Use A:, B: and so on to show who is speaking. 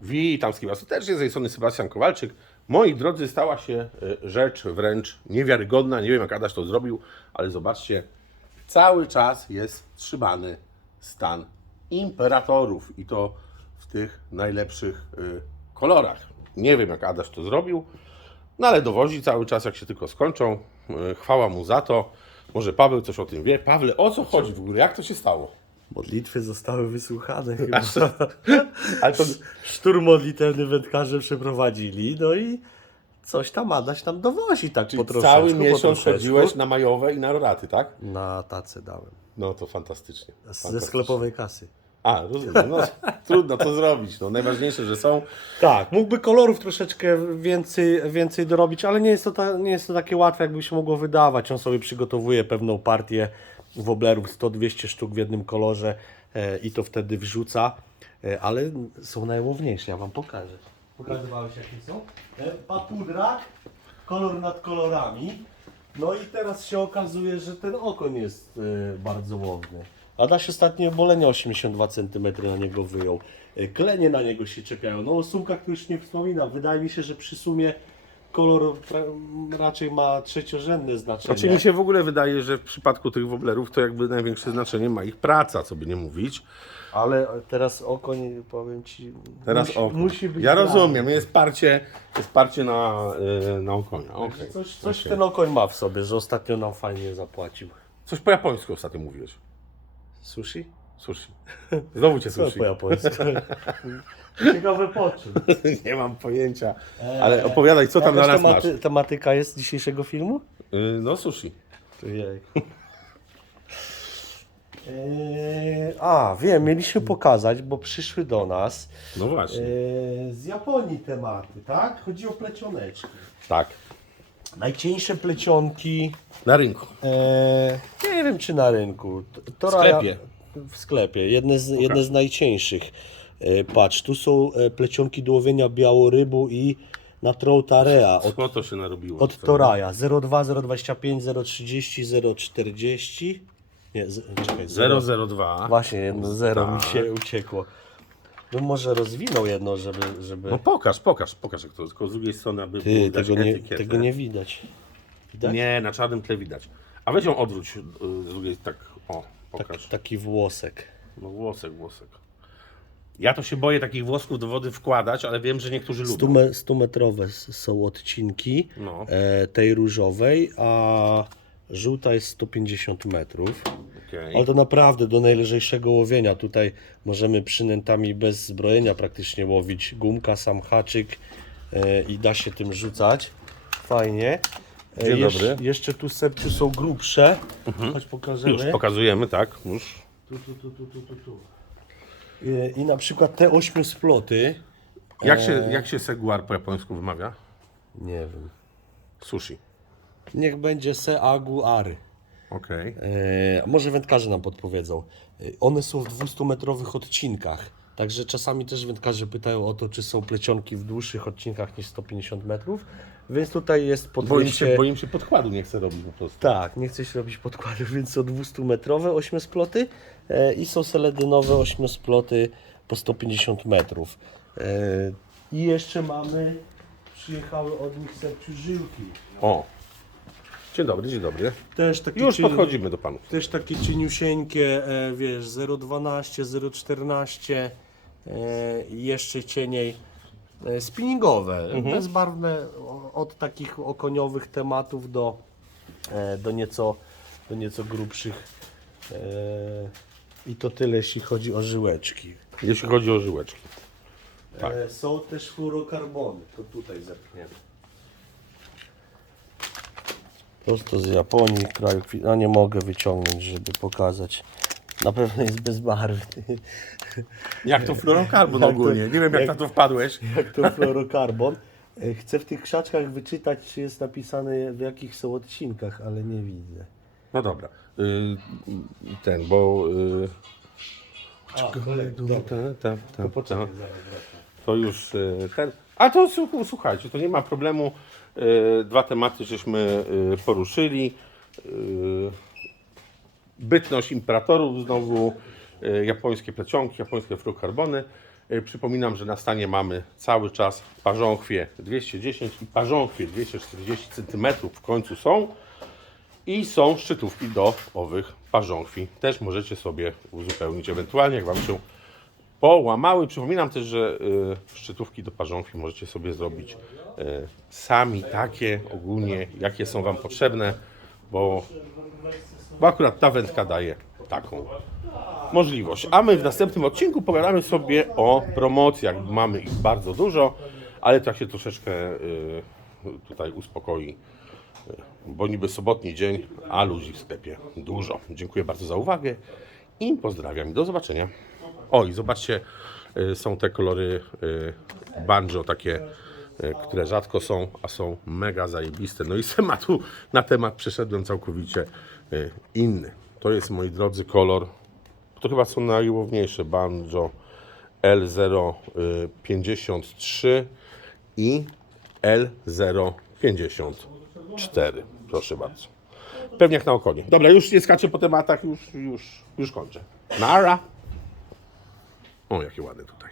A: Witam z Was serdecznie, z tej strony Sebastian Kowalczyk. Moi drodzy, stała się e, rzecz wręcz niewiarygodna. Nie wiem, jak Adaś to zrobił, ale zobaczcie, cały czas jest trzymany stan imperatorów i to w tych najlepszych e, kolorach. Nie wiem, jak Adaś to zrobił, no ale dowozi cały czas, jak się tylko skończą. E, Chwała mu za to. Może Paweł coś o tym wie. Pawle, o co chodzi w ogóle? Jak to się stało?
B: Modlitwy zostały wysłuchane chyba.
A: Ale to,
B: Szturm modlitewny wędkarze przeprowadzili, no i coś tam Adaś tam dowozi tak
A: czyli
B: po troszeczku,
A: cały
B: po
A: miesiąc
B: troszeczku.
A: chodziłeś na majowe i na roraty, tak?
B: Na tacę dałem.
A: No to fantastycznie.
B: Ze
A: fantastycznie.
B: sklepowej kasy.
A: A, rozumiem. No, trudno to zrobić. No, najważniejsze, że są.
B: Tak, mógłby kolorów troszeczkę więcej, więcej dorobić, ale nie jest, to ta, nie jest to takie łatwe, jakby się mogło wydawać. On sobie przygotowuje pewną partię woblerów 100-200 sztuk w jednym kolorze e, i to wtedy wrzuca, e, ale są najłowniejsze, ja Wam pokażę. Pokazywałeś jakie są? E, papudrak, kolor nad kolorami. No i teraz się okazuje, że ten okoń jest bardzo łowny. Adaś ostatnio bolenie 82 cm na niego wyjął. Klenie na niego się czepiają. No o sumkach już nie wspominam. Wydaje mi się, że przy sumie kolor pra- raczej ma trzeciorzędne znaczenie.
A: Znaczy mi się w ogóle wydaje, że w przypadku tych woblerów to jakby największe znaczenie ma ich praca, co by nie mówić.
B: Ale teraz okoń, powiem Ci,
A: Teraz
B: musi,
A: o.
B: musi być
A: Ja
B: brany.
A: rozumiem, jest parcie, jest parcie na, y, na okonia. Okej.
B: Coś, coś
A: Okej.
B: ten okoń ma w sobie, że ostatnio nam fajnie zapłacił.
A: Coś po japońsku ostatnio mówiłeś.
B: Sushi?
A: Sushi. Znowu cię
B: Co
A: sushi.
B: po japońsku? Ciekawe po czym.
A: nie mam pojęcia. Ale opowiadaj, co tam na nas masz.
B: tematy, tematyka jest dzisiejszego filmu?
A: Y, no sushi.
B: Ojej. Eee, a, wiem, mieliśmy pokazać, bo przyszły do nas
A: No właśnie.
B: eee, z Japonii tematy, tak? Chodzi o plecioneczki.
A: Tak.
B: Najcieńsze plecionki,
A: Na rynku.
B: eee, nie wiem czy na rynku. To- to
A: W sklepie.
B: W sklepie, jedne z, jedne z najcieńszych. E, patrz, tu są e, plecionki do łowienia białorybu i na troutarea od,
A: Co to się narobiło?
B: od? Toraja 02, 025, 030, 040. Nie, z, czekaj, 0.
A: 002.
B: Właśnie, jedno zero mi
A: Tak.
B: się uciekło. No może rozwinął jedno, żeby... żeby...
A: No pokaż, pokaż, pokaż jak to, tylko z drugiej strony, aby było
B: Ty,
A: widać
B: tego nie,
A: etykietę.
B: tego nie widać. Widać?
A: Nie, na czarnym tle widać. A weź ją odwróć y, z drugiej, tak, o,
B: Tak,
A: pokaż.
B: taki włosek.
A: No włosek, włosek. Ja to się boję takich włosków do wody wkładać, ale wiem, że niektórzy lubią.
B: 100, me, 100 metrowe s- są odcinki
A: No.
B: e, tej różowej, a żółta jest 150 metrów.
A: Okej.
B: Ale to naprawdę do najlżejszego łowienia. Tutaj możemy przynętami bez zbrojenia praktycznie łowić. Gumka, sam haczyk e, i da się tym rzucać. Fajnie. E,
A: Dzień
B: jesz-
A: dobry. Mhm.
B: Jeszcze tu sepciu są grubsze. Chodź pokażemy.
A: Już pokazujemy, tak? Już.
B: Tu, tu, tu, tu, tu, tu, tu. E, I na przykład te ośmiu sploty.
A: Jak się,
B: Eee.
A: jak się seguar po japońsku wymawia?
B: Nie wiem.
A: Sushi.
B: Niech będzie seagu ary.
A: Okej.
B: E, może wędkarze nam podpowiedzą. E, one są w 200-metrowych odcinkach. Także czasami też wędkarze pytają o to, czy są plecionki w dłuższych odcinkach niż 150 metrów. Więc tutaj jest po
A: Boję
B: 200...
A: się, podkładu nie chcę robić po prostu.
B: Tak, nie chce się robić podkładów, więc są 200-metrowe ośmiosploty e, i są seledynowe ośmiosploty po 150 metrów. E, I jeszcze mamy, przyjechały od nich serciu żyłki.
A: O. Dzień dobry, dzień dobry.
B: Też takie
A: Już podchodzimy do panów.
B: Też takie cieniusieńkie, e, wiesz, 0,12, 0,14 e, i jeszcze cieniej e, spinningowe, bezbarwne o- od takich okoniowych tematów do, e, do, nieco, do nieco grubszych. E, I to tyle, jeśli chodzi o żyłeczki.
A: Jeśli chodzi o żyłeczki. Tak.
B: E, są też fluorokarbony, to tutaj zepchniemy. Prosto z Japonii, kraju, a nie mogę wyciągnąć, żeby pokazać. Na pewno jest bezbarwny.
A: Jak to fluorokarbon
B: Jak to-
A: ogólnie? Nie wiem jak,
B: jak-
A: na to wpadłeś.
B: Jak to fluorokarbon. E, Chcę w tych krzaczkach wyczytać, czy jest napisane w jakich są odcinkach, ale nie widzę.
A: No dobra. Y, ten, bo... Y, ta, ta, ta, ta. To już y, ten. A to słuch- słuchajcie, to nie ma problemu. Y, Dwa tematy żeśmy y, poruszyli. Y, Bytność imperatorów znowu, y, japońskie plecionki, japońskie fluorokarbony. Y, Przypominam, że na stanie mamy cały czas parząchwie 210 i parząchwie 240 cm w końcu są. I są szczytówki do owych parząchwi. Też możecie sobie uzupełnić, ewentualnie jak Wam się połamały. Przypominam też, że y, szczytówki do parząchwi możecie sobie zrobić sami takie ogólnie, jakie są Wam potrzebne, bo, bo akurat ta wędka daje taką możliwość. A my w następnym odcinku pogadamy sobie o promocjach. Mamy ich bardzo dużo, ale tak się troszeczkę y, tutaj uspokoi, y, bo niby sobotni dzień, a ludzi w sklepie dużo. Dziękuję bardzo za uwagę i pozdrawiam. Do zobaczenia. O i zobaczcie, y, są te kolory banjo takie, które rzadko są, a są mega zajebiste. No i tematu na temat przeszedłem całkowicie y, inny. To jest, moi drodzy, kolor to chyba są najłowniejsze banjo L053 i L054. Proszę bardzo. Pewniak na okonie. Dobra, już nie skaczę po tematach, już, już, już kończę. Nara. O, jakie ładne tutaj.